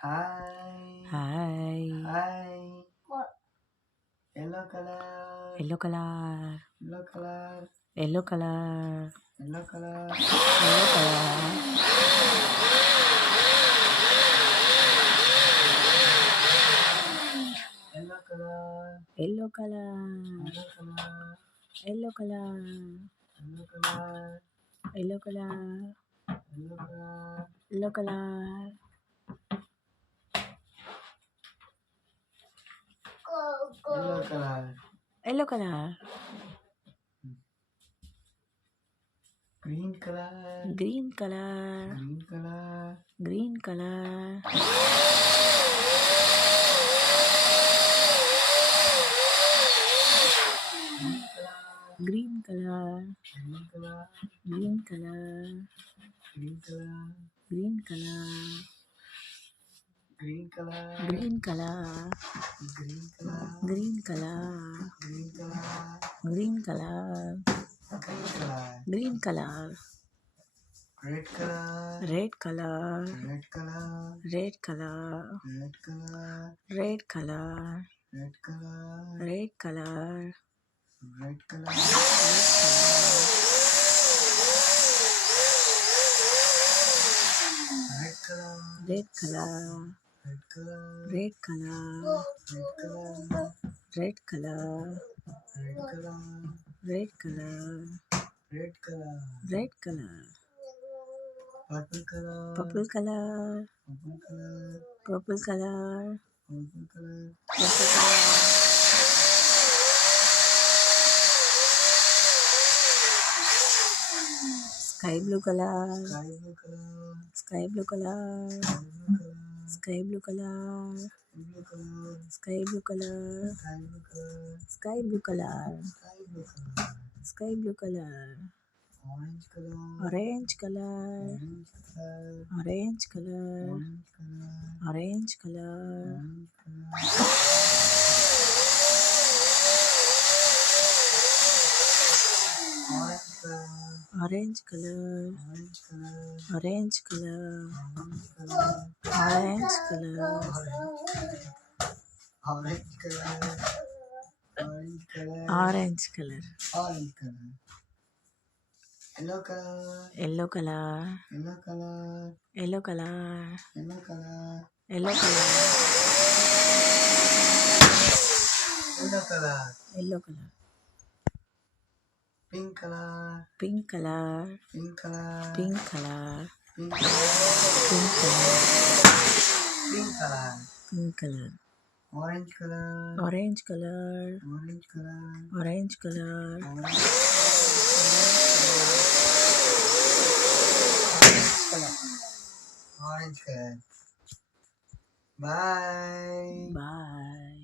Hi. Hi. Hi. Yellow color. Yellow color. Yellow color. Yellow color. Yellow color. Yellow color. Yellow color. Yellow color. Yellow color. Yellow color. Yellow color. Yellow color. Yellow color. Yellow color. Yellow color. Yellow color. Green color. Green color. Green color. Green color. Green color. Green color. Green color. Green color. Green color. Green color. Green color. Green color. Green color. Green color. Green color. Green color. Green color. Red color. Red color. Red color. Red color. Red color. Red color. Red color. Red color. Red color. Red color. Red color. Red color. Red color. Red color. Red color. Red color. Red color. Red color. Red color. Purple color. Purple color. Purple color. Purple color. Purple color. Purple color. Sky blue color. Sky blue color. Sky blue color. Sky blue color. Sky blue color. Sky blue Sky blue color. color. Sky blue color. Sky blue color. Orange color. Orange color. Orange color. Orange color. Orange Orange color. color. Orange color. Orange color. Orange Orange color. color. Orange Orange color. color. Orange color. Orange color. Orange color. Orange color. Yellow color. Yellow color. Yellow color. Yellow color. Yellow color. Yellow color. Yellow color. Yellow color. Pink color. Pink color. Pink color. Pink color. Pink color. Pink color. Pink color. Pink color. Orange color. Orange color. Orange color. Orange color. Orange color. Bye. Bye.